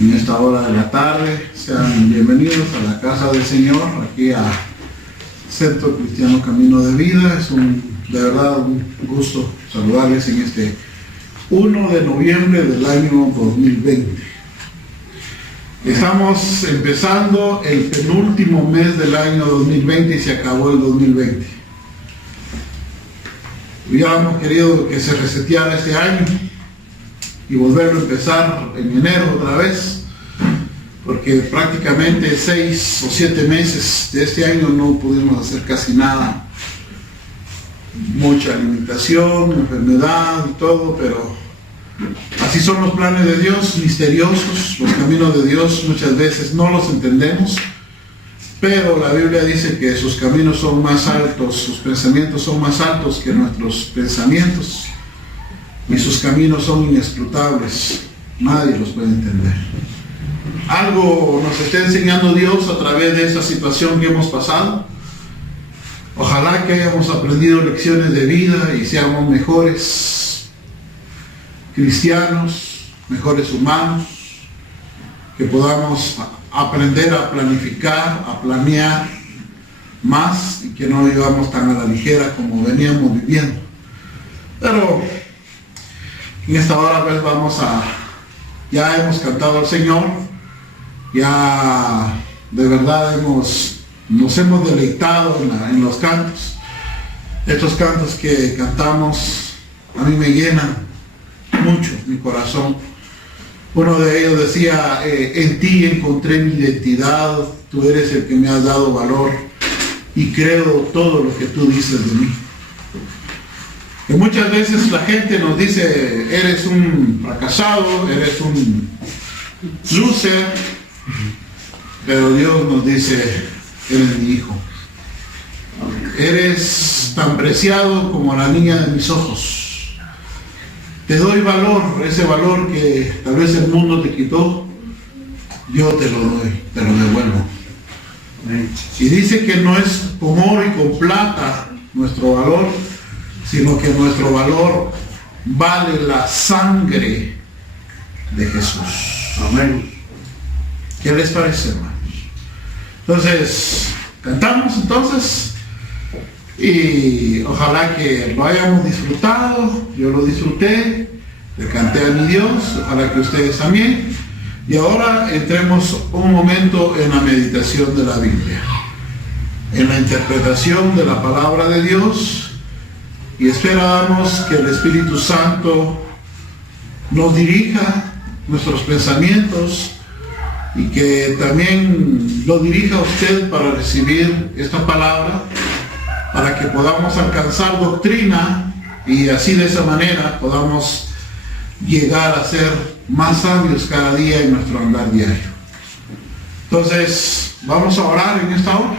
en esta hora de la tarde. Sean bienvenidos a la casa del Señor, aquí a Centro Cristiano Camino de Vida. Es de verdad un gusto saludarles en este 1 de noviembre del año 2020. Estamos empezando el penúltimo mes del año 2020 y se acabó el 2020. Hubiéramos querido que se reseteara este año y volverlo a empezar en enero otra vez, porque prácticamente 6 o 7 meses de este año no pudimos hacer casi nada. Mucha limitación, enfermedad y todo, pero así son los planes de Dios, misteriosos. Los caminos de Dios muchas veces no los entendemos, pero la Biblia dice que sus caminos son más altos, sus pensamientos son más altos que nuestros pensamientos, y sus caminos son inescrutables. Nadie los puede entender. Algo nos está enseñando Dios a través de esta situación que hemos pasado. Ojalá que hayamos aprendido lecciones de vida y seamos mejores cristianos, mejores humanos, que podamos aprender a planificar, a planear más y que no vivamos tan a la ligera como veníamos viviendo. Pero en esta hora pues ya hemos cantado al Señor, ya de verdad nos hemos deleitado en los cantos. Estos cantos que cantamos a mí me llenan mucho mi corazón. Uno de ellos decía, en ti encontré mi identidad, tú eres el que me has dado valor y creo todo lo que tú dices de mí. Y muchas veces la gente nos dice, eres un fracasado, eres un loser, pero Dios nos dice, eres mi hijo. Eres tan preciado como la niña de mis ojos. Te doy valor, ese valor que tal vez el mundo te quitó, yo te lo doy, te lo devuelvo. Y dice que no es con oro y con plata nuestro valor, sino que nuestro valor vale la sangre de Jesús. Amén. ¿Qué les parece, hermanos? Entonces, cantamos entonces, y ojalá que lo hayamos disfrutado. Yo lo disfruté, le canté a mi Dios, ojalá que ustedes también. Y ahora entremos un momento en la meditación de la Biblia, en la interpretación de la palabra de Dios, y esperamos que el Espíritu Santo nos dirija nuestros pensamientos y que también lo dirija a usted para recibir esta palabra, para que podamos alcanzar doctrina y así de esa manera podamos llegar a ser más sabios cada día en nuestro andar diario. Entonces, vamos a orar en esta hora.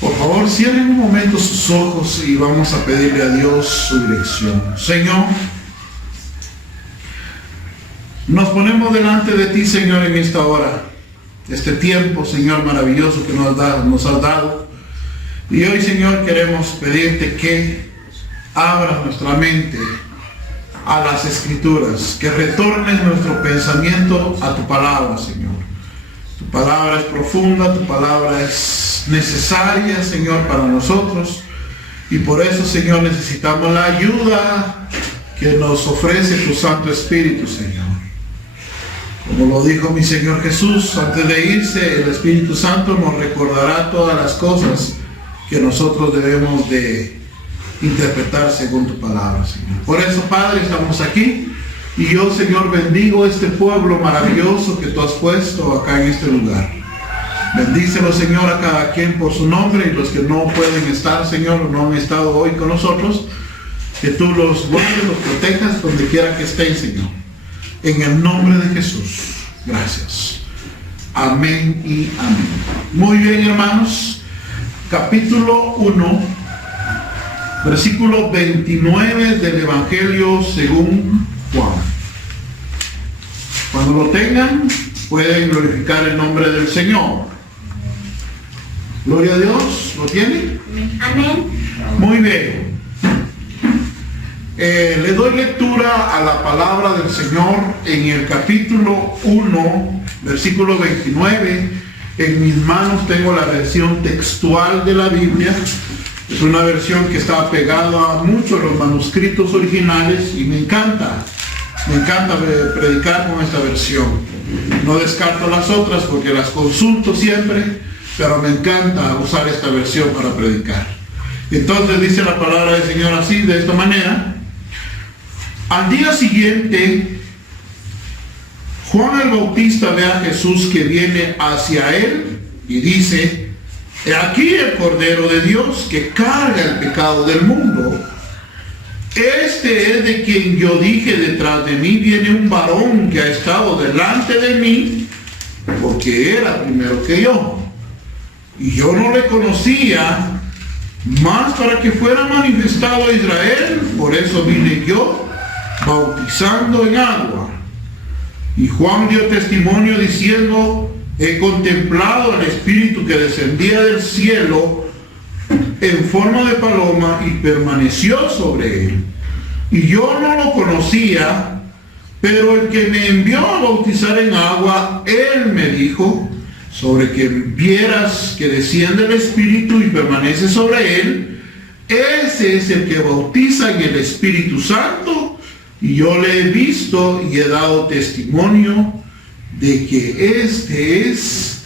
Por favor, cierren un momento sus ojos y vamos a pedirle a Dios su dirección. Señor, nos ponemos delante de ti, Señor, en esta hora, este tiempo, Señor, maravilloso que nos has dado. Y hoy, Señor, queremos pedirte que abras nuestra mente a las Escrituras, que retornes nuestro pensamiento a tu palabra, Señor. Tu palabra es profunda, tu palabra es necesaria, Señor, para nosotros. Y por eso, Señor, necesitamos la ayuda que nos ofrece tu Santo Espíritu, Señor. Como lo dijo mi Señor Jesús, antes de irse, el Espíritu Santo nos recordará todas las cosas que nosotros debemos de interpretar según tu palabra, Señor. Por eso, Padre, estamos aquí. Y yo, Señor, bendigo este pueblo maravilloso que tú has puesto acá en este lugar. Bendícelo, Señor, a cada quien por su nombre, y los que no pueden estar, Señor, o no han estado hoy con nosotros, que tú los guardes, los protejas donde quiera que estén, Señor. En el nombre de Jesús. Gracias. Amén y amén. Muy bien, hermanos. Capítulo 1, versículo 29 del Evangelio según Juan. Cuando lo tengan, pueden glorificar el nombre del Señor. Gloria a Dios. ¿Lo tienen? Amén. Muy bien. Le doy lectura a la palabra del Señor en el capítulo 1, versículo 29. En mis manos tengo la versión textual de la Biblia. Es una versión que está pegada a muchos de los manuscritos originales y me encanta predicar con esta versión. No descarto las otras porque las consulto siempre, pero me encanta usar esta versión para predicar. Entonces dice la palabra del Señor así, de esta manera. Al día siguiente, Juan el Bautista ve a Jesús que viene hacia él y dice: he aquí el Cordero de Dios que carga el pecado del mundo. Este es de quien yo dije: detrás de mí viene un varón que ha estado delante de mí, porque era primero que yo. Y yo no le conocía, mas para que fuera manifestado a Israel, por eso vine yo, bautizando en agua. Y Juan dio testimonio diciendo: he contemplado al Espíritu que descendía del cielo en forma de paloma y permaneció sobre él. Y yo no lo conocía, pero el que me envió a bautizar en agua, él me dijo: sobre que vieras que desciende el Espíritu y permanece sobre él, ese es el que bautiza en el Espíritu Santo. Y yo le he visto y he dado testimonio de que este es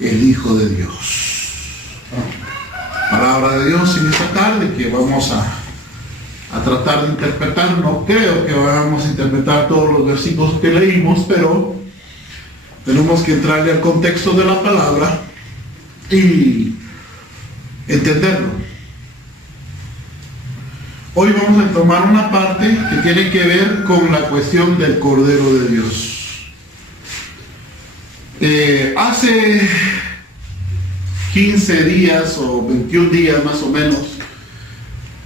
el Hijo de Dios. Palabra de Dios en esta tarde que vamos a tratar de interpretar. No creo que vayamos a interpretar todos los versículos que leímos, pero tenemos que entrarle al contexto de la palabra y entenderlo. Hoy vamos a tomar una parte que tiene que ver con la cuestión del Cordero de Dios. Hace 15 días o 21 días más o menos,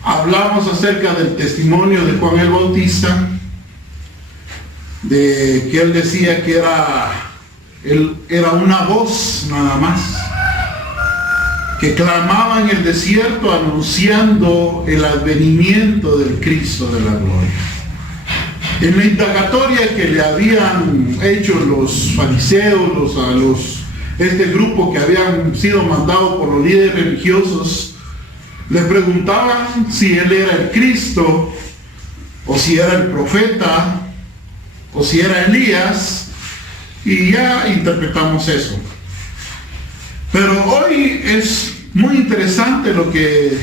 hablamos acerca del testimonio de Juan el Bautista, de que él decía que él era una voz nada más, que clamaba en el desierto anunciando el advenimiento del Cristo de la gloria. En la indagatoria que le habían hecho los fariseos, este grupo que habían sido mandados por los líderes religiosos, le preguntaban si él era el Cristo, o si era el profeta, o si era Elías, y ya interpretamos eso. Pero hoy es muy interesante lo que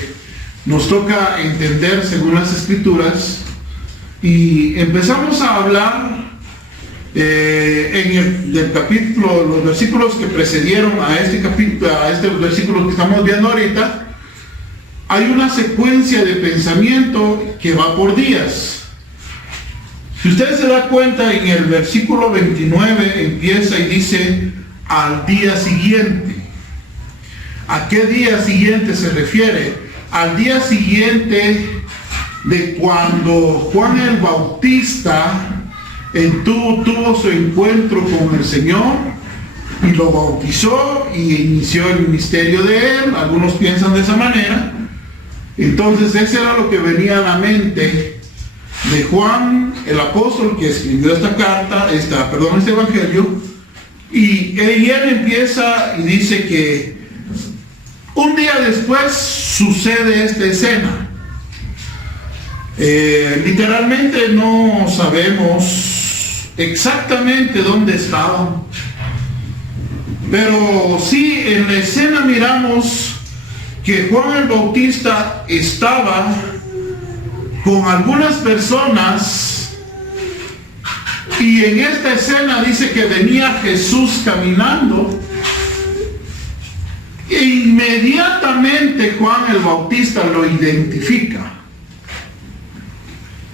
nos toca entender según las Escrituras, y empezamos a hablar del capítulo, los versículos que precedieron a este capítulo, a este versículo que estamos viendo ahorita. Hay una secuencia de pensamiento que va por días. Si usted se da cuenta, en el versículo 29 empieza y dice: al día siguiente. ¿A qué día siguiente se refiere? Al día siguiente de cuando Juan el Bautista tuvo su encuentro con el Señor y lo bautizó y inició el ministerio de él. Algunos piensan de esa manera. Entonces ese era lo que venía a la mente de Juan el apóstol, que escribió esta carta, este evangelio, y él empieza y dice que un día después sucede esta escena. Literalmente no sabemos exactamente dónde estaban, pero sí en la escena miramos que Juan el Bautista estaba con algunas personas, y en esta escena dice que venía Jesús caminando, e inmediatamente Juan el Bautista lo identifica.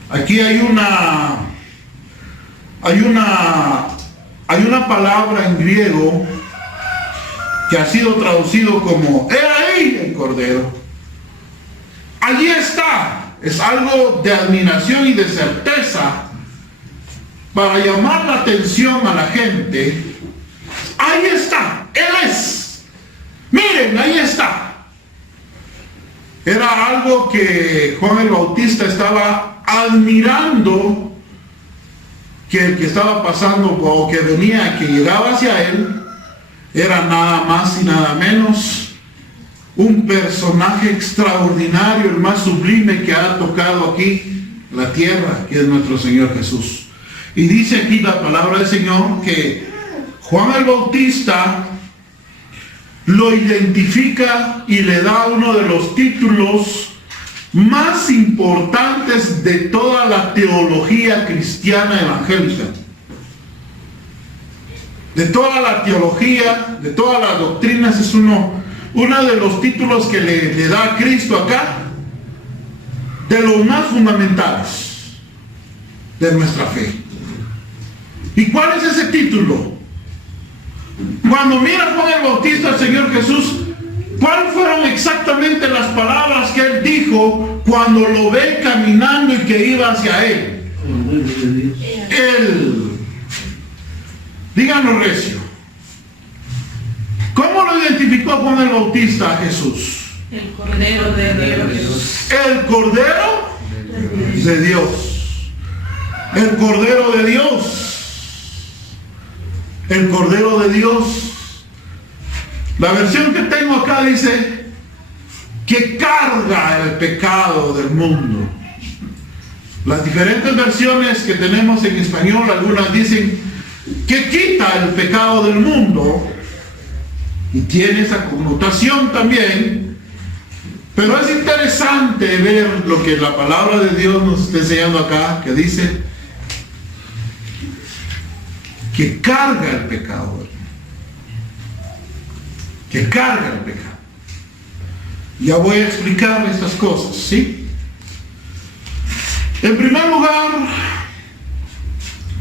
Aquí hay una palabra en griego que ha sido traducido como "he ahí el Cordero". Allí está. Es algo de admiración y de certeza para llamar la atención a la gente. Ahí está, Él es. Miren, ahí está. Era algo que Juan el Bautista estaba admirando que el que estaba pasando o que venía, que llegaba hacia él, era nada más y nada menos un personaje extraordinario, el más sublime que ha tocado aquí la tierra, que es nuestro Señor Jesús. Y dice aquí la palabra del Señor que Juan el Bautista lo identifica y le da uno de los títulos más importantes de toda la teología cristiana evangélica. De toda la teología, de todas las doctrinas, es uno de los títulos que le da a Cristo acá, de los más fundamentales de nuestra fe. ¿Y cuál es ese título? Cuando mira Juan el Bautista al Señor Jesús, ¿cuáles fueron exactamente las palabras que él dijo cuando lo ve caminando y que iba hacia él? Él, díganos recio, ¿cómo lo identificó Juan el Bautista a Jesús? El Cordero de Dios. El Cordero de Dios. El Cordero de Dios. El Cordero de Dios. La versión que tengo acá dice que carga el pecado del mundo. Las diferentes versiones que tenemos en español, algunas dicen que quita el pecado del mundo, y tiene esa connotación también. Pero es interesante ver lo que la palabra de Dios nos está enseñando acá, que dice que carga el pecado, que carga el pecado. Ya voy a explicar estas cosas, ¿sí? En primer lugar,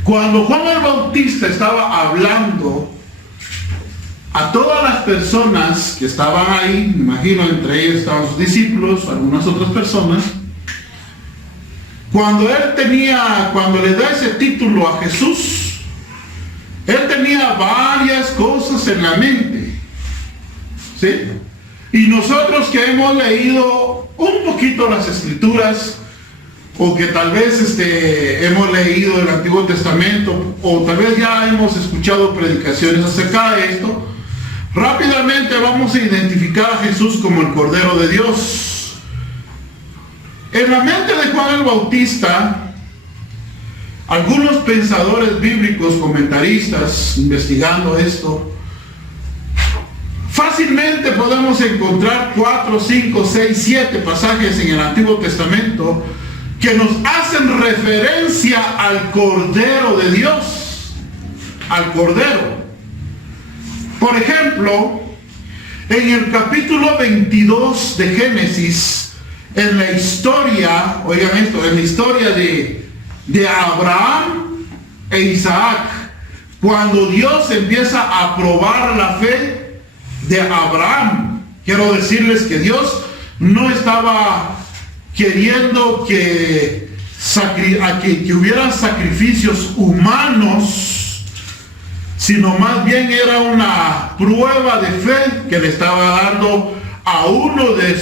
cuando Juan el Bautista estaba hablando a todas las personas que estaban ahí, me imagino entre ellos estaban sus discípulos, algunas otras personas, cuando le da ese título a Jesús, él tenía varias cosas en la mente, ¿sí? Y nosotros que hemos leído un poquito las Escrituras, o que tal vez hemos leído el Antiguo Testamento, o tal vez ya hemos escuchado predicaciones acerca de esto, rápidamente vamos a identificar a Jesús como el Cordero de Dios. En la mente de Juan el Bautista, algunos pensadores bíblicos, comentaristas, investigando esto, fácilmente podemos encontrar 4, 5, 6, 7 pasajes en el Antiguo Testamento que nos hacen referencia al Cordero de Dios, al Cordero. Por ejemplo, en el capítulo 22 de Génesis, en la historia, oigan esto, en la historia de Abraham e Isaac, cuando Dios empieza a probar la fe de Abraham, quiero decirles que Dios no estaba queriendo que hubieran sacrificios humanos, sino más bien era una prueba de fe que le estaba dando a uno de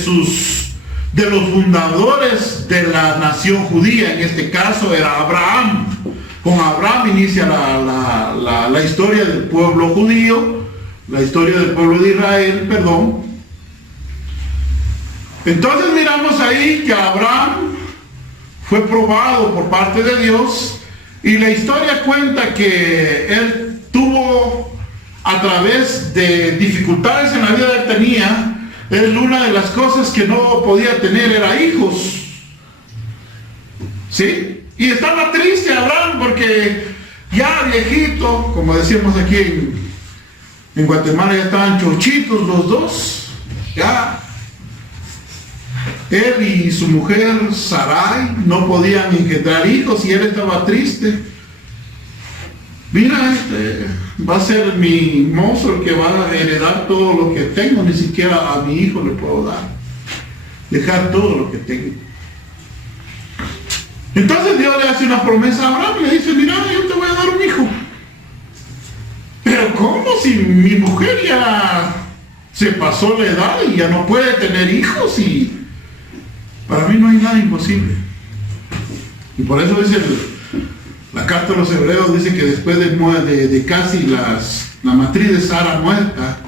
los fundadores de la nación judía. En este caso era Abraham. Con Abraham inicia la historia del pueblo judío, la historia del pueblo de Israel, perdón. Entonces miramos ahí que Abraham fue probado por parte de Dios, y la historia cuenta que él tuvo, a través de dificultades en la vida que él tenía, una de las cosas que no podía tener era hijos, ¿sí? Y estaba triste Abraham porque ya viejito, como decíamos aquí en Guatemala, ya estaban chochitos los dos, ya. Él y su mujer Sarai no podían engendrar hijos y él estaba triste. Mira, va a ser mi mozo el que va a heredar todo lo que tengo, ni siquiera a mi hijo le puedo dejar todo lo que tengo. Entonces Dios le hace una promesa a Abraham y le dice: mira, yo te voy a dar un hijo. Pero ¿cómo? Si mi mujer ya se pasó la edad y ya no puede tener hijos, y para mí no hay nada imposible. Y por eso dice la carta de los Hebreos, dice que después de casi la matriz de Sara muerta,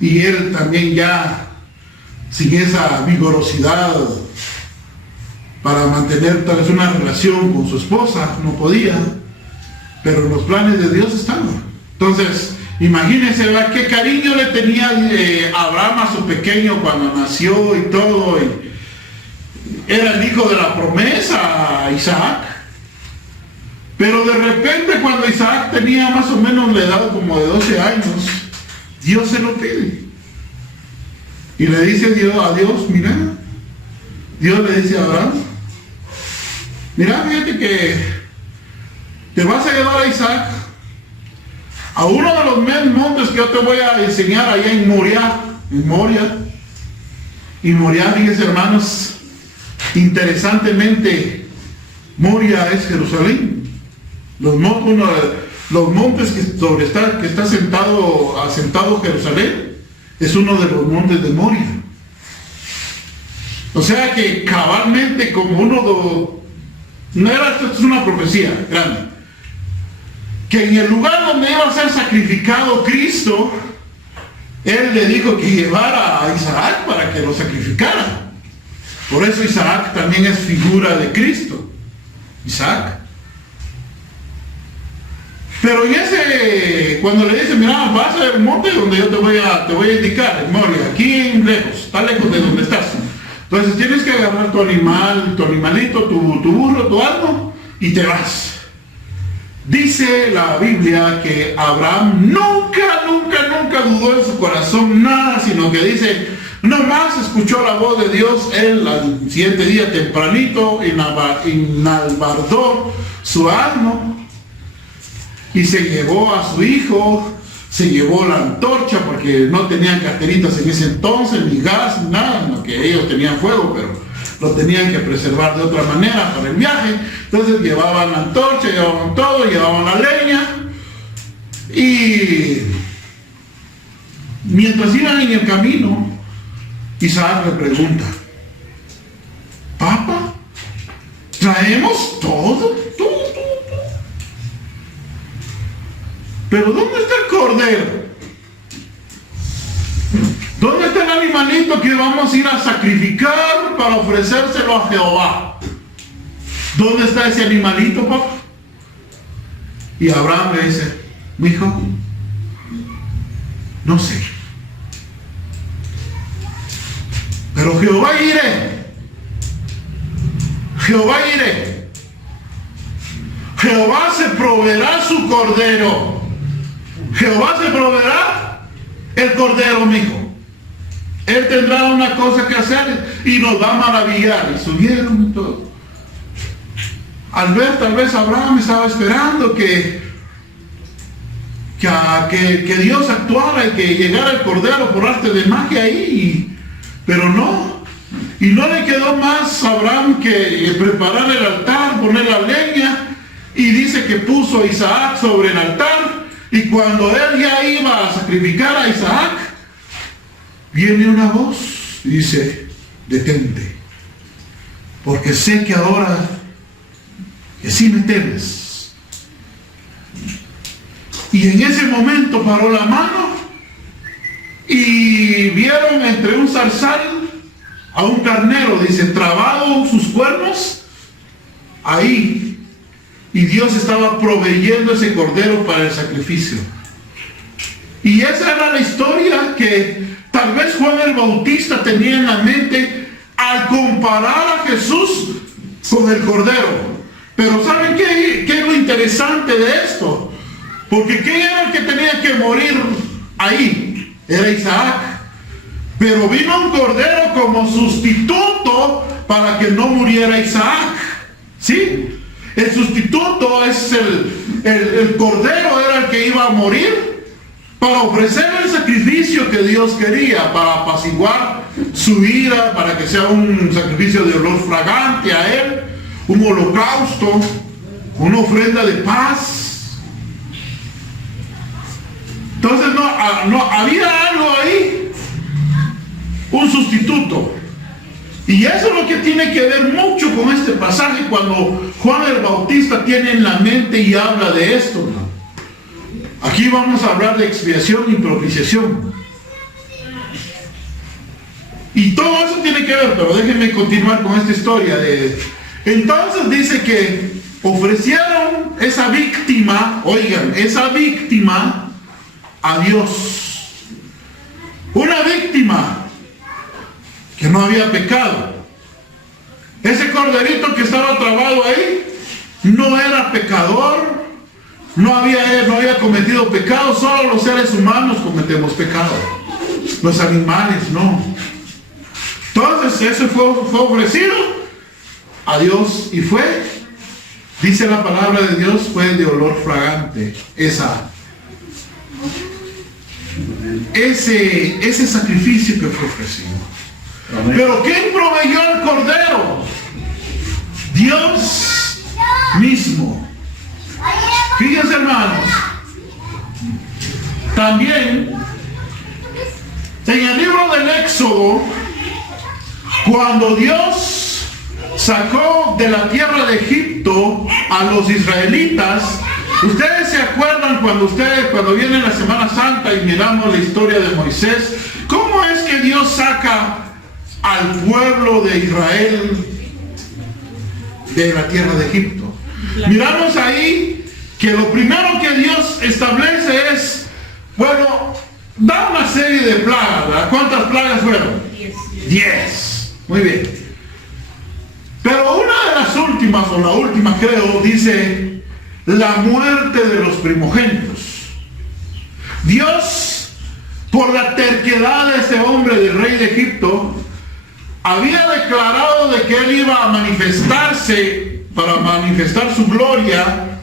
y él también ya sin esa vigorosidad para mantener tal vez una relación con su esposa, no podía, pero los planes de Dios estaban. Entonces, imagínense, ¿verdad?, qué cariño le tenía Abraham a su pequeño cuando nació y todo. Era el hijo de la promesa, Isaac. Pero de repente, cuando Isaac tenía más o menos la edad como de 12 años, Dios se lo pide. Y le dice a Dios, mira, Dios le dice a Abraham, mira, fíjate que te vas a llevar a Isaac a uno de los montes que yo te voy a enseñar allá en Moria. Y Moria, fíjense, hermanos, interesantemente, Moria es Jerusalén. Los montes que está asentado Jerusalén es uno de los montes de Moria. O sea que cabalmente como esto es una profecía grande, que en el lugar donde iba a ser sacrificado Cristo, Él le dijo que llevara a Isaac para que lo sacrificara. Por eso Isaac también es figura de Cristo. Isaac. Pero cuando le dice, mira, vas a ver un monte donde yo te voy a indicar, en Moria, aquí lejos, está lejos de donde estás. Entonces tienes que agarrar tu animalito, tu burro, tu asno, y te vas. Dice la Biblia que Abraham nunca dudó en su corazón nada, sino que dice, nomás escuchó la voz de Dios. Él al siguiente día tempranito enalbardó su asno y se llevó a su hijo, se llevó la antorcha, porque no tenían carteritas en ese entonces, ni gas, ni nada, no, que ellos tenían fuego, pero lo tenían que preservar de otra manera para el viaje. Entonces llevaban la antorcha, llevaban todo, llevaban la leña, y mientras iban en el camino, Isaac le pregunta, papá, ¿traemos todo? Pero ¿dónde está el cordero? ¿Dónde está el animalito que vamos a ir a sacrificar para ofrecérselo a Jehová? ¿Dónde está ese animalito, papá? Y Abraham le dice, mi hijo, no sé. Pero Jehová iré. Jehová se proveerá su cordero. Jehová se proveerá el cordero, mi hijo. Él tendrá una cosa que hacer y nos va a maravillar. Y subieron y todo. Al ver, tal vez Abraham estaba esperando que Dios actuara y que llegara el cordero por arte de magia ahí. Pero no. Y no le quedó más a Abraham que preparar el altar, poner la leña. Y dice que puso a Isaac sobre el altar. Y cuando él ya iba a sacrificar a Isaac, viene una voz y dice, detente, porque sé que ahora que sí me temes. Y en ese momento paró la mano y vieron entre un zarzal a un carnero, dice, trabado sus cuernos ahí. Y Dios estaba proveyendo ese cordero para el sacrificio. Y esa era la historia que tal vez Juan el Bautista tenía en la mente al comparar a Jesús con el cordero. Pero ¿saben qué es lo interesante de esto? Porque ¿quién era el que tenía que morir ahí? Era Isaac. Pero vino un cordero como sustituto para que no muriera Isaac. ¿Sí? El sustituto es el cordero, era el que iba a morir para ofrecer el sacrificio que Dios quería, para apaciguar su ira, para que sea un sacrificio de olor fragante a Él, un holocausto, una ofrenda de paz. Entonces no había algo ahí, un sustituto. Y eso es lo que tiene que ver mucho con este pasaje cuando Juan el Bautista tiene en la mente y habla de esto, ¿no? Aquí vamos a hablar de expiación y propiciación. Y todo eso tiene que ver, pero déjenme continuar con esta historia. Entonces dice que ofrecieron esa víctima, oigan, esa víctima a Dios. Una víctima que no había pecado. Ese corderito que estaba trabado ahí no era pecador, no había cometido pecado. Solo los seres humanos cometemos pecado, los animales no. Entonces eso fue ofrecido a Dios y dice la palabra de Dios, fue de olor fragante ese sacrificio que fue ofrecido. Amén. Pero ¿quién proveyó el cordero? Dios mismo. Fíjense, hermanos, también en el libro del Éxodo, cuando Dios sacó de la tierra de Egipto a los israelitas, ustedes se acuerdan cuando viene la Semana Santa y miramos la historia de Moisés, ¿cómo es que Dios saca al pueblo de Israel de la tierra de Egipto? Miramos ahí que lo primero que Dios establece es, da una serie de plagas, ¿verdad? ¿Cuántas plagas fueron? 10. Muy bien. Pero una de las últimas, o la última creo, dice la muerte de los primogénitos. Dios, por la terquedad de ese hombre, del rey de Egipto, había declarado de que él iba a manifestarse para manifestar su gloria.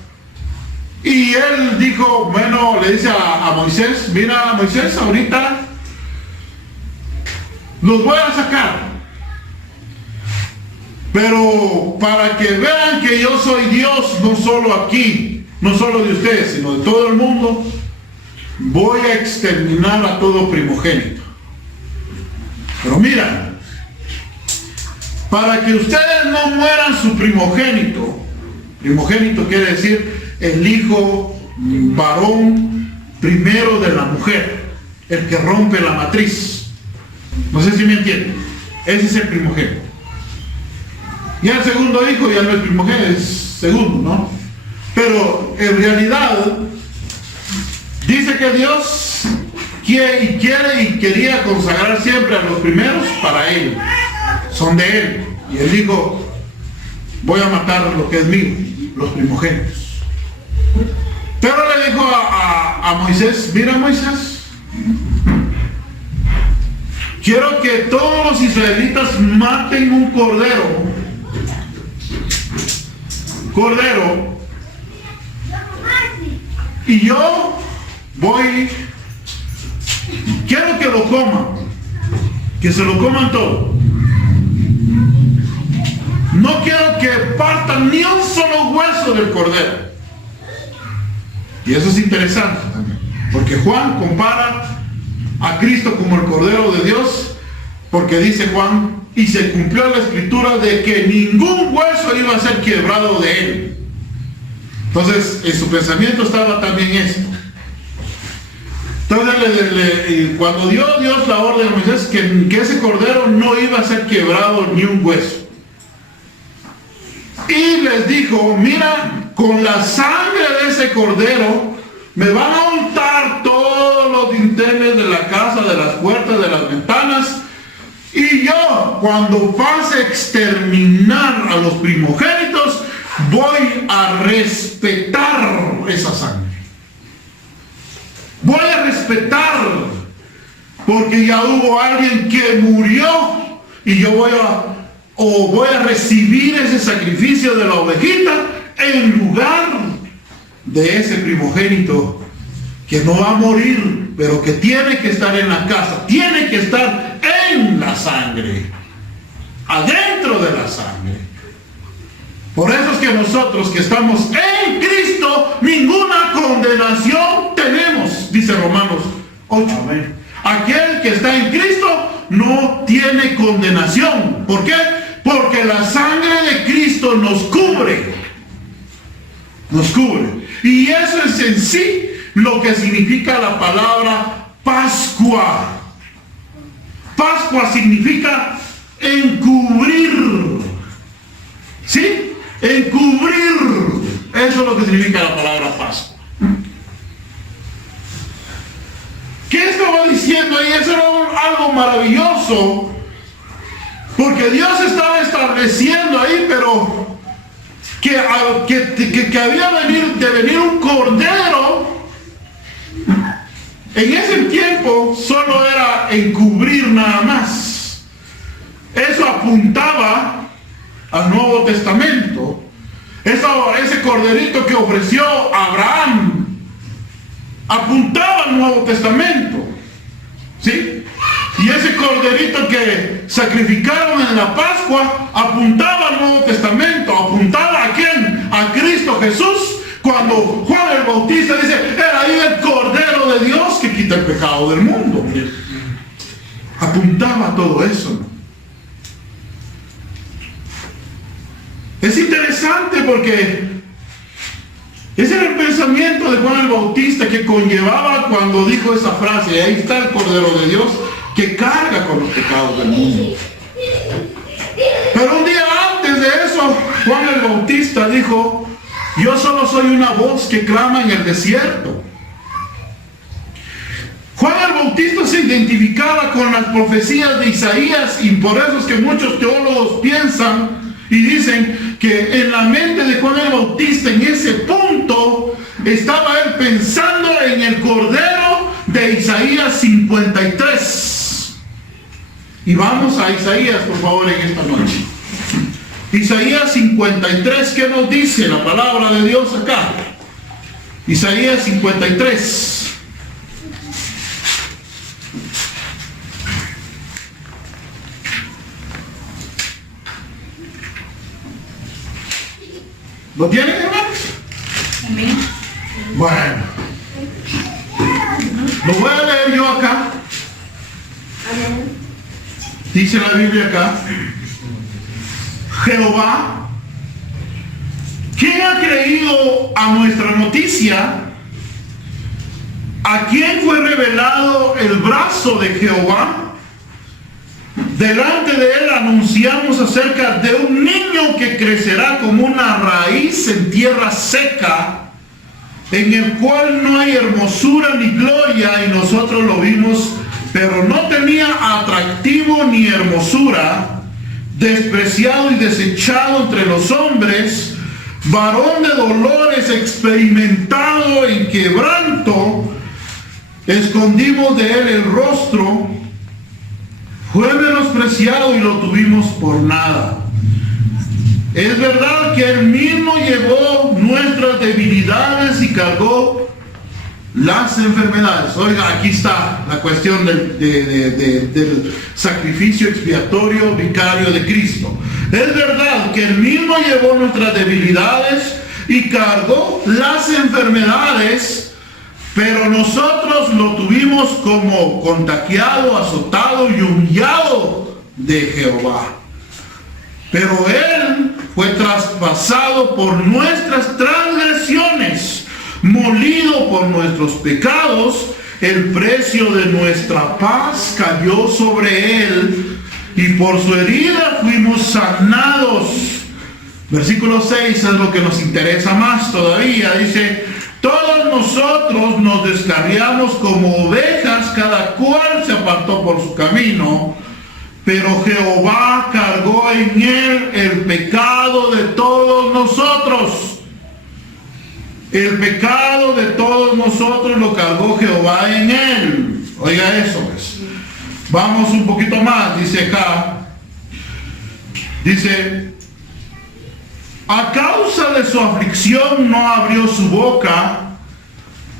Y él dijo, le dice a Moisés, mira Moisés, ahorita los voy a sacar. Pero para que vean que yo soy Dios, no solo aquí, no solo de ustedes, sino de todo el mundo, voy a exterminar a todo primogénito. Pero mira, para que ustedes no mueran su primogénito quiere decir el hijo varón primero de la mujer, el que rompe la matriz. No sé si me entienden. Ese es el primogénito. Ya el segundo hijo ya no es primogénito, es segundo, ¿no? Pero en realidad dice que Dios quiere y quería consagrar siempre a los primeros para él. Son de él. Y él dijo, voy a matar lo que es mío, los primogénitos. Pero le dijo a Moisés, mira Moisés, quiero que todos los israelitas maten un cordero, y yo quiero que lo coman, que se lo coman todo. No quiero que partan ni un solo hueso del cordero. Y eso es interesante también, porque Juan compara a Cristo como el Cordero de Dios, porque dice Juan, y se cumplió la escritura de que ningún hueso iba a ser quebrado de él. Entonces en su pensamiento estaba también esto. Entonces cuando dio Dios la orden a Moisés que ese cordero no iba a ser quebrado ni un hueso, y les dijo, mira, con la sangre de ese cordero me van a untar todos los dinteles de la casa, de las puertas, de las ventanas, y yo, cuando pase a exterminar a los primogénitos, voy a respetar esa sangre. Voy a respetar, porque ya hubo alguien que murió, y yo voy a recibir ese sacrificio de la ovejita en lugar de ese primogénito que no va a morir, pero que tiene que estar en la casa, tiene que estar en la sangre, adentro de la sangre. Por eso es que nosotros que estamos en Cristo, ninguna condenación tenemos, dice Romanos 8. Amén. Aquel que está en Cristo no tiene condenación. ¿Por qué? Porque la sangre de Cristo nos cubre. Nos cubre. Y eso es en sí lo que significa la palabra Pascua. Pascua significa encubrir. ¿Sí? Encubrir. Eso es lo que significa la palabra Pascua. ¿Qué estaba diciendo ahí? Eso era algo maravilloso. Porque Dios estaba estableciendo ahí, pero que había de venir un cordero. En ese tiempo solo era encubrir nada más. Eso apuntaba al Nuevo Testamento. Ese corderito que ofreció Abraham apuntaba al Nuevo Testamento. ¿Sí? Y ese corderito que sacrificaron en la Pascua apuntaba al Nuevo Testamento. ¿Apuntaba a quién? A Cristo Jesús. Cuando Juan el Bautista dice, era ahí el Cordero de Dios que quita el pecado del mundo. Apuntaba a todo eso, ¿no? Es interesante porque ese era el pensamiento de Juan el Bautista que conllevaba cuando dijo esa frase, ahí está el Cordero de Dios que carga con los pecados del mundo. Pero un día antes de eso, Juan el Bautista dijo, yo solo soy una voz que clama en el desierto. Juan el Bautista se identificaba con las profecías de Isaías y por eso es que muchos teólogos piensan y dicen que en la mente de Juan el Bautista en ese punto estaba él pensando en el Cordero de Isaías 53. Y vamos a Isaías, por favor, en esta noche. Isaías 53, ¿qué nos dice la palabra de Dios acá? Isaías 53. ¿Lo tienen, hermanos? Amén. Bueno. Lo voy a leer yo acá. Dice la Biblia acá. Jehová, ¿quién ha creído a nuestra noticia? ¿A quién fue revelado el brazo de Jehová? Delante de él anunciamos acerca de un niño que crecerá como una raíz en tierra seca, en el cual no hay hermosura ni gloria, y nosotros lo vimos, pero no tenía atractivo ni hermosura, despreciado y desechado entre los hombres, varón de dolores, experimentado en quebranto, escondimos de él el rostro, fue menospreciado y lo tuvimos por nada. Es verdad que él mismo llevó nuestras debilidades y cargó las enfermedades. Oiga, aquí está la cuestión del sacrificio expiatorio vicario de Cristo. Es verdad que él mismo llevó nuestras debilidades y cargó las enfermedades, pero nosotros lo tuvimos como contagiado, azotado y humillado de Jehová. Pero él fue traspasado por nuestras transgresiones, molido por nuestros pecados, el precio de nuestra paz cayó sobre él, y por su herida fuimos sanados. Versículo 6 es lo que nos interesa más todavía. Dice, todos nosotros nos descarriamos como ovejas, cada cual se apartó por su camino, pero Jehová cargó en él el pecado de todos nosotros. El pecado de todos nosotros lo cargó Jehová en él. Oiga eso, pues. Vamos un poquito más, dice acá. Dice, a causa de su aflicción no abrió su boca,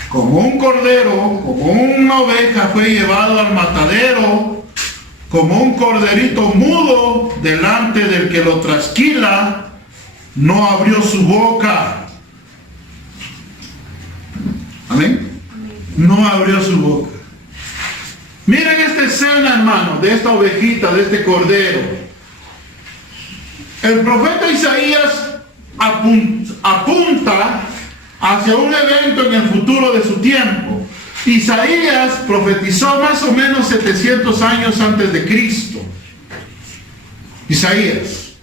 como un cordero, como una oveja fue llevado al matadero, como un corderito mudo delante del que lo trasquila, no abrió su boca. Amén. No abrió su boca. Miren esta escena, hermano, de esta ovejita, de este cordero. El profeta Isaías apunta hacia un evento en el futuro de su tiempo. Isaías profetizó más o menos 700 años antes de Cristo. Isaías.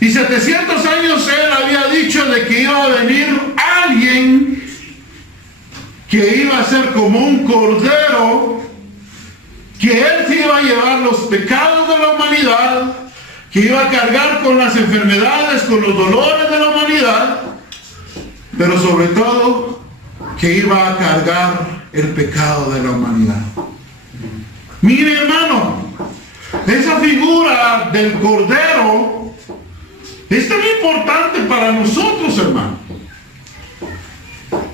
Y 700 años él había dicho de que iba a venir alguien que iba a ser como un cordero, que él se iba a llevar los pecados de la humanidad, que iba a cargar con las enfermedades, con los dolores de la humanidad, pero sobre todo que iba a cargar el pecado de la humanidad. Mire, hermano, esa figura del cordero es tan importante para nosotros, hermano,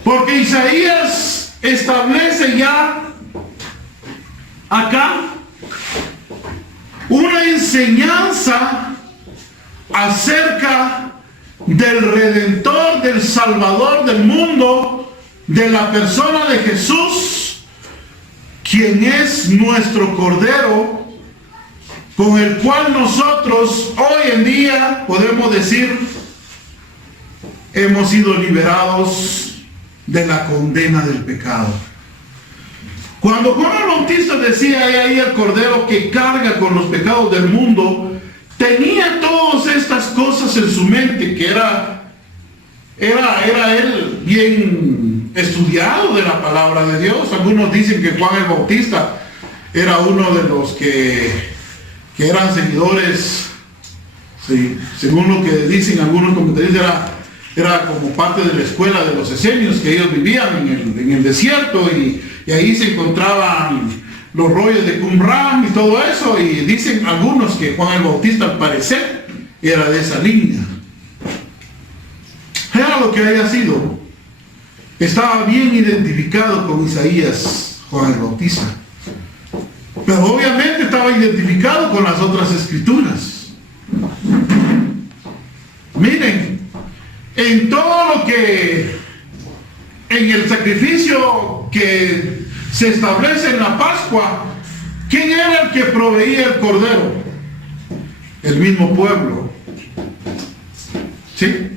porque Isaías establece ya acá una enseñanza acerca del Redentor, del Salvador del mundo, de la persona de Jesús, quien es nuestro Cordero, con el cual nosotros hoy en día podemos decir hemos sido liberados de la condena del pecado. Cuando Juan el Bautista decía ahí el Cordero que carga con los pecados del mundo, tenía todas estas cosas en su mente, que era él bien estudiado de la palabra de Dios. Algunos dicen que Juan el Bautista era uno de los que eran seguidores, sí, según lo que dicen algunos comentaristas, era como parte de la escuela de los esenios, que ellos vivían en el desierto y ahí se encontraban los rollos de Qumran y todo eso, y dicen algunos que Juan el Bautista al parecer era de esa línea. Era lo que haya sido, estaba bien identificado con Isaías, Juan el Bautista, pero obviamente estaba identificado con las otras escrituras. Miren, en todo lo que, en el sacrificio que se establece en la Pascua, ¿quién era el que proveía el cordero? El mismo pueblo. ¿Sí?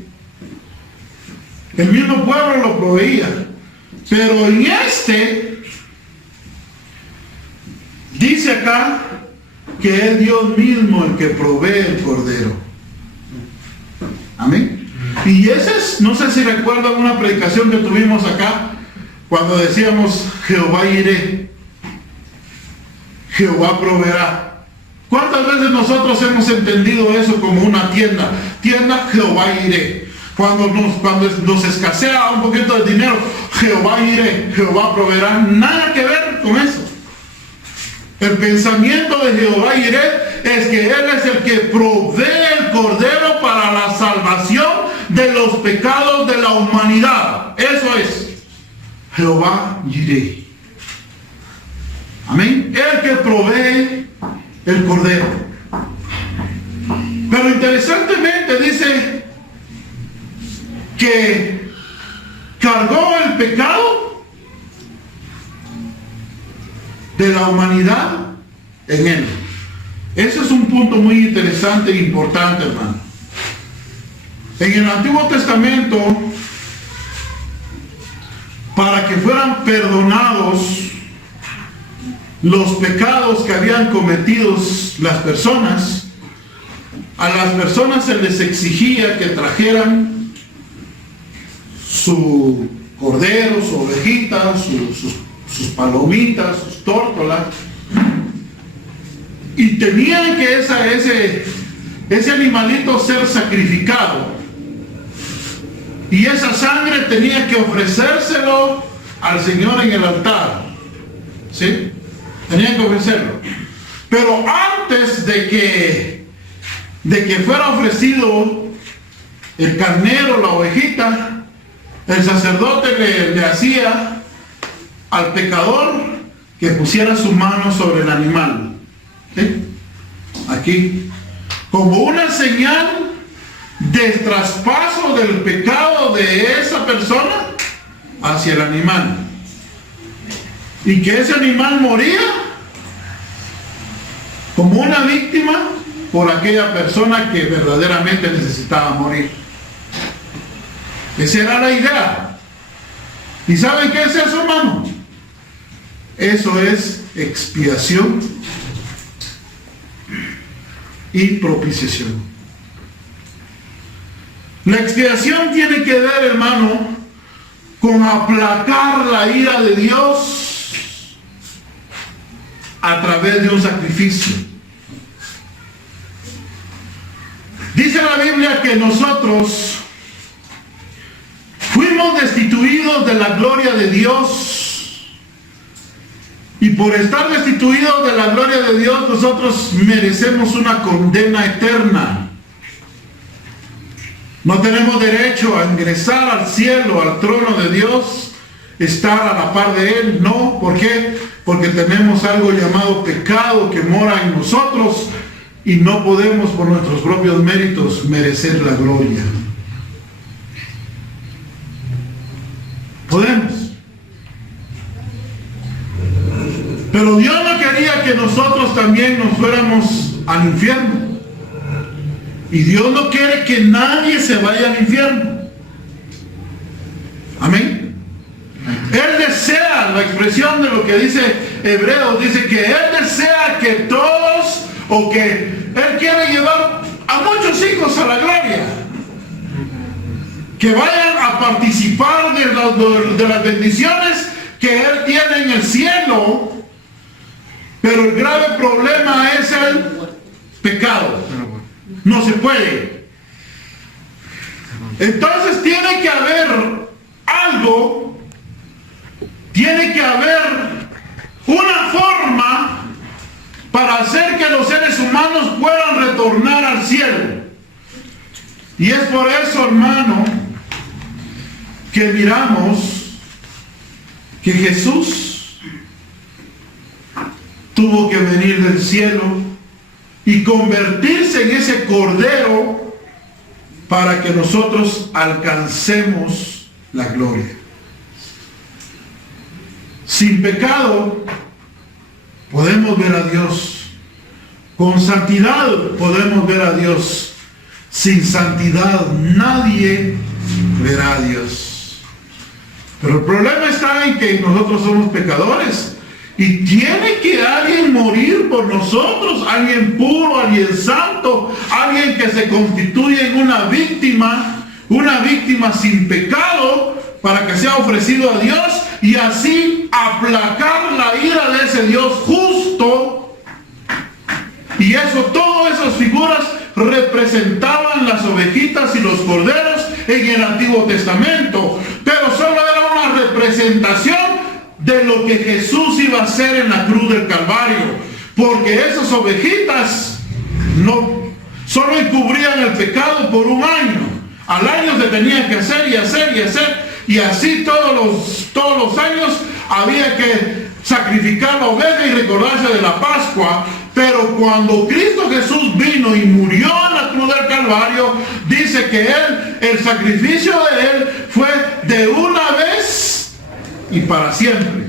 El mismo pueblo lo proveía. Pero en dice acá que es Dios mismo el que provee el cordero. Amén. Y ese es, no sé si recuerdan una predicación que tuvimos acá, cuando decíamos Jehová iré, Jehová proveerá. ¿Cuántas veces nosotros hemos entendido eso como una tienda Jehová iré? Cuando nos escasea un poquito de dinero, Jehová iré, Jehová proveerá. Nada que ver con eso. El pensamiento de Jehová iré es que Él es el que provee el cordero para la salvación de los pecados de la humanidad. Eso es Jehová iré. Amén. El que provee el cordero. Pero interesantemente dice que cargó el pecado de la humanidad en él. Ese es un punto muy interesante e importante, hermano. En el Antiguo Testamento, para que fueran perdonados los pecados que habían cometido las personas, a las personas se les exigía que trajeran su cordero, su ovejita, sus palomitas, sus tórtolas, y tenían que ese animalito ser sacrificado, y esa sangre tenía que ofrecérselo al Señor en el altar. ¿Sí? Tenían que ofrecerlo. Pero antes de que fuera ofrecido el carnero, la ovejita, el sacerdote le hacía al pecador que pusiera su mano sobre el animal. ¿Sí? Aquí, como una señal de traspaso del pecado de esa persona hacia el animal. y que ese animal moría como una víctima por aquella persona que verdaderamente necesitaba morir. Esa era la idea. ¿Y saben qué es eso, hermano? Eso es expiación y propiciación. La expiación tiene que ver, hermano, con aplacar la ira de Dios a través de un sacrificio. Dice la Biblia que nosotros fuimos destituidos de la gloria de Dios, y por estar destituidos de la gloria de Dios nosotros merecemos una condena eterna. No tenemos derecho a ingresar al cielo, al trono de Dios, estar a la par de Él. No, ¿por qué? Porque tenemos algo llamado pecado que mora en nosotros y no podemos por nuestros propios méritos merecer la gloria. Podemos. Pero Dios no quería que nosotros también nos fuéramos al infierno. Y Dios no quiere que nadie se vaya al infierno. Amén. Él desea, la expresión de lo que dice Hebreos, dice que Él desea que todos, o que Él quiere llevar a muchos hijos a la gloria, que vayan a participar de las bendiciones que Él tiene en el cielo. Pero el grave problema es el pecado. No se puede. Entonces tiene que haber algo, tiene que haber una forma para hacer que los seres humanos puedan retornar al cielo. Y es por eso, hermano, que miramos que Jesús tuvo que venir del cielo y convertirse en ese cordero para que nosotros alcancemos la gloria. Sin pecado podemos ver a Dios. Con santidad podemos ver a Dios. Sin santidad nadie verá a Dios. Pero el problema está en que nosotros somos pecadores. Y tiene que alguien morir por nosotros, alguien puro, alguien santo, alguien que se constituye en una víctima sin pecado, para que sea ofrecido a Dios y así aplacar la ira de ese Dios justo. Y eso, todas esas figuras representaban las ovejitas y los corderos en el Antiguo Testamento, pero solo era una representación de lo que Jesús iba a hacer en la cruz del Calvario, porque esas ovejitas no solo encubrían el pecado por un año. Al año se tenía que hacer y hacer y hacer, y así todos los años había que sacrificar la oveja y recordarse de la Pascua. Pero cuando Cristo Jesús vino y murió en la cruz del Calvario, dice que el sacrificio de Él fue de una vez y para siempre.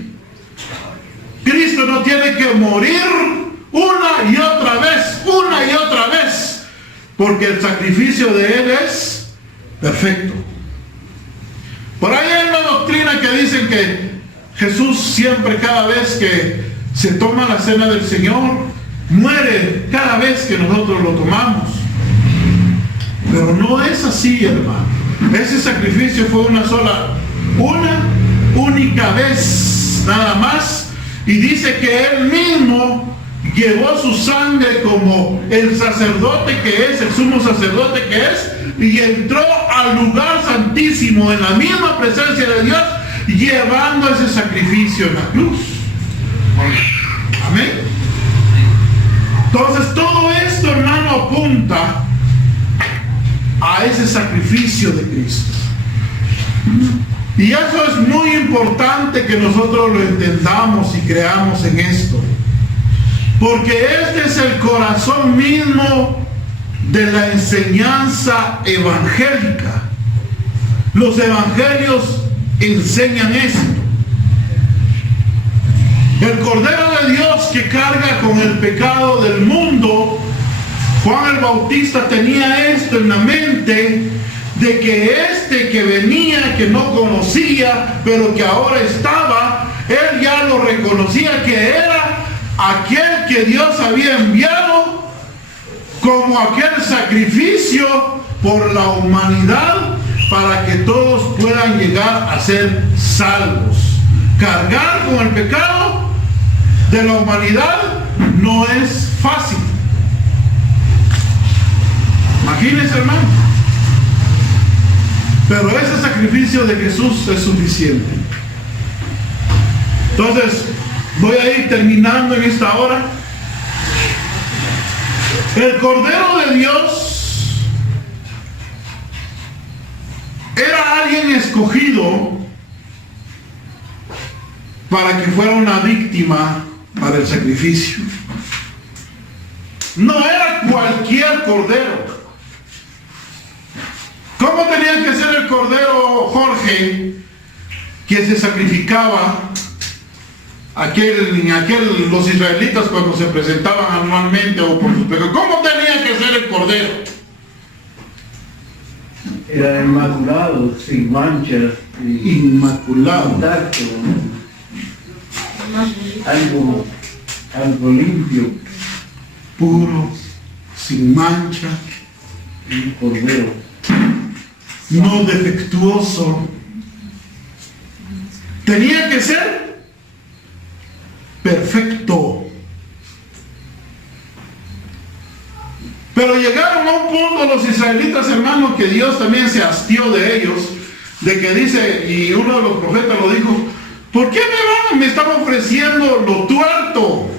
Cristo no tiene que morir una y otra vez, porque el sacrificio de Él es perfecto. Por ahí hay una doctrina que dicen que Jesús siempre, cada vez que se toma la cena del Señor, muere cada vez que nosotros lo tomamos. Pero no es así, hermano. Ese sacrificio fue una única vez, nada más. Y dice que Él mismo llevó su sangre como el sacerdote que es, el sumo sacerdote que es, y entró al lugar santísimo en la misma presencia de Dios, llevando ese sacrificio en la cruz. Amén. Entonces todo esto, hermano, apunta a ese sacrificio de Cristo. Y eso es muy importante que nosotros lo entendamos y creamos en esto, porque este es el corazón mismo de la enseñanza evangélica. Los evangelios enseñan esto. El Cordero de Dios que carga con el pecado del mundo. Juan el Bautista tenía esto en la mente, de que este que venía, que no conocía, pero que ahora estaba, él ya lo reconocía, que era aquel que Dios había enviado como aquel sacrificio por la humanidad, para que todos puedan llegar a ser salvos. Cargar con el pecado de la humanidad no es fácil. Imagínense, hermano. Pero ese sacrificio de Jesús es suficiente. Entonces, voy a ir terminando en esta hora. El Cordero de Dios era alguien escogido para que fuera una víctima para el sacrificio. No era cualquier cordero. ¿Cómo tenía que ser el cordero, Jorge, que se sacrificaba los israelitas cuando se presentaban anualmente o por sus pecados? ¿Cómo tenía que ser el cordero? Era inmaculado, sin mancha, Inmaculado. intacto, algo limpio, Puro, sin mancha, un cordero. no defectuoso. Tenía que ser perfecto. Pero llegaron a un punto los israelitas, hermanos, que Dios también se hastió de ellos, de que dice, y uno de los profetas lo dijo: ¿por qué me están ofreciendo lo tuerto?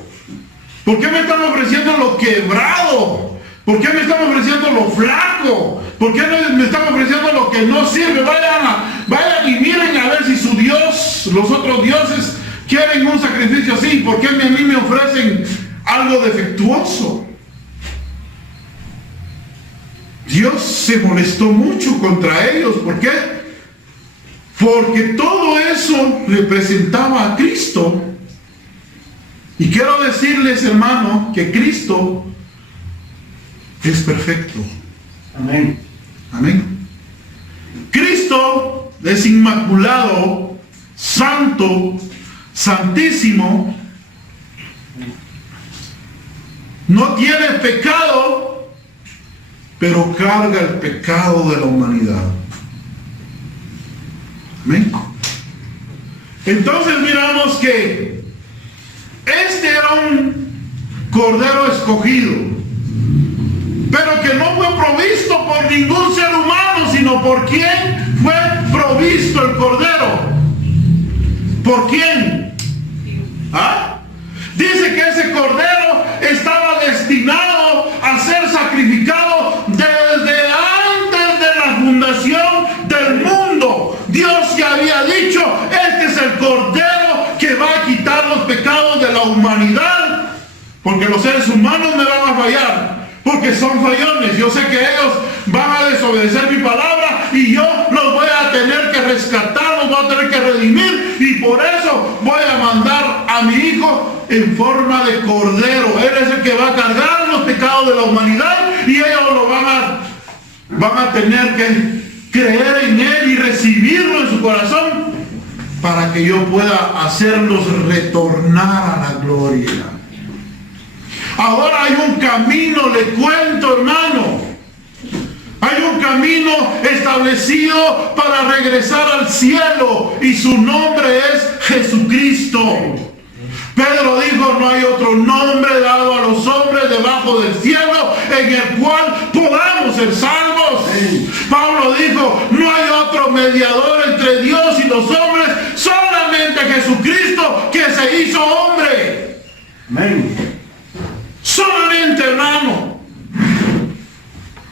¿Por qué me están ofreciendo lo quebrado? ¿Por qué me están ofreciendo lo flaco? ¿Por qué me están ofreciendo lo que no sirve? Vayan y miren a ver si su Dios, los otros dioses, quieren un sacrificio así. ¿Por qué a mí me ofrecen algo defectuoso? Dios se molestó mucho contra ellos. ¿Por qué? Porque todo eso representaba a Cristo. Y quiero decirles, hermano, que Cristo es perfecto. Amén. Amén. Cristo es inmaculado, santo, santísimo. No tiene pecado, pero carga el pecado de la humanidad. Amén. Entonces miramos que este era un cordero escogido, pero que no fue provisto por ningún ser humano, sino por quién fue provisto el cordero. ¿Por quién? ¿Ah? Dice que ese cordero estaba destinado a ser sacrificado desde antes de la fundación del mundo. Dios ya había dicho: este es el cordero que va a quitar los pecados de la humanidad, porque los seres humanos me van a fallar, porque son fallones. Yo sé que ellos van a desobedecer mi palabra y yo los voy a tener que rescatar, los voy a tener que redimir, y por eso voy a mandar a mi hijo en forma de cordero. Él es el que va a cargar los pecados de la humanidad, y ellos lo van a tener que creer en él y recibirlo en su corazón, para que yo pueda hacerlos retornar a la gloria. Ahora hay un camino, le cuento, hermano. Hay un camino establecido para regresar al cielo, y su nombre es Jesucristo. Pedro dijo: no hay otro nombre dado a los hombres debajo del cielo en el cual podamos ser salvos. Pablo dijo: no hay otro mediador entre Dios y los hombres, solamente Jesucristo, que se hizo hombre. Amén. Solamente, hermano.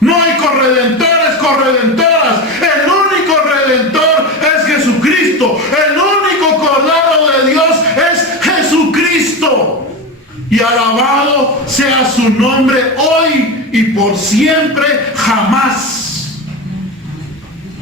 No hay corredentores, corredentoras. El único redentor es Jesucristo. El único cordero de Dios es Jesucristo. Y alabado sea su nombre hoy y por siempre, jamás.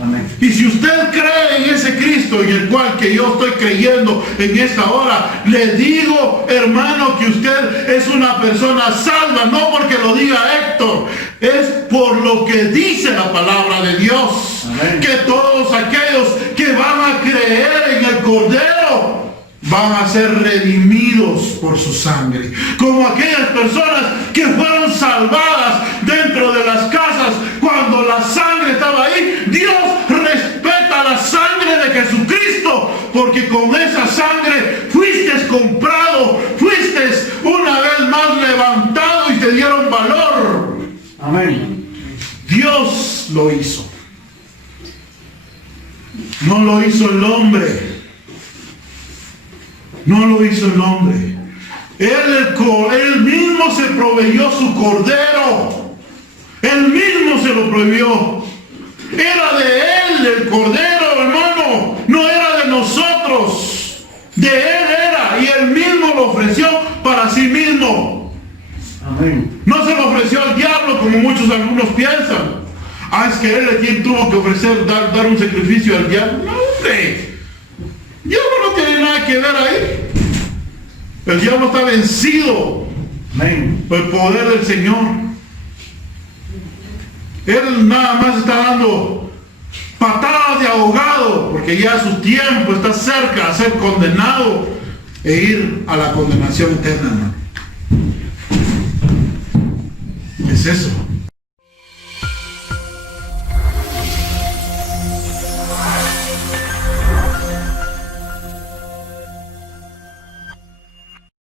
Amén. Y si usted cree en ese Cristo en el cual que yo estoy creyendo en esta hora, le digo, hermano, que usted es una persona salva, no porque lo diga Héctor, es por lo que dice la palabra de Dios. Amén. Que todos aquellos que van a creer en el Cordero van a ser redimidos por su sangre, como aquellas personas que fueron salvadas dentro de las casas cuando la sangre estaba ahí. Dios respeta la sangre de Jesucristo, porque con esa sangre fuiste comprado, fuiste una vez más levantado y te dieron valor. Amén. Dios lo hizo, no lo hizo el hombre. No lo hizo el hombre. Él mismo se proveyó su cordero. Él mismo se lo proveyó. Era de él el cordero, hermano. No era de nosotros. De él era. Y él mismo lo ofreció para sí mismo. Amén. No se lo ofreció al diablo como muchos algunos piensan. Es que él es quien tuvo que ofrecer, dar un sacrificio al diablo. No, hombre. Diablo no tiene nada que ver ahí. El diablo está vencido Amén. por el poder del Señor. Él nada más está dando patadas de ahogado, porque ya su tiempo está cerca a ser condenado e ir a la condenación eterna, hermano. ¿Qué es eso?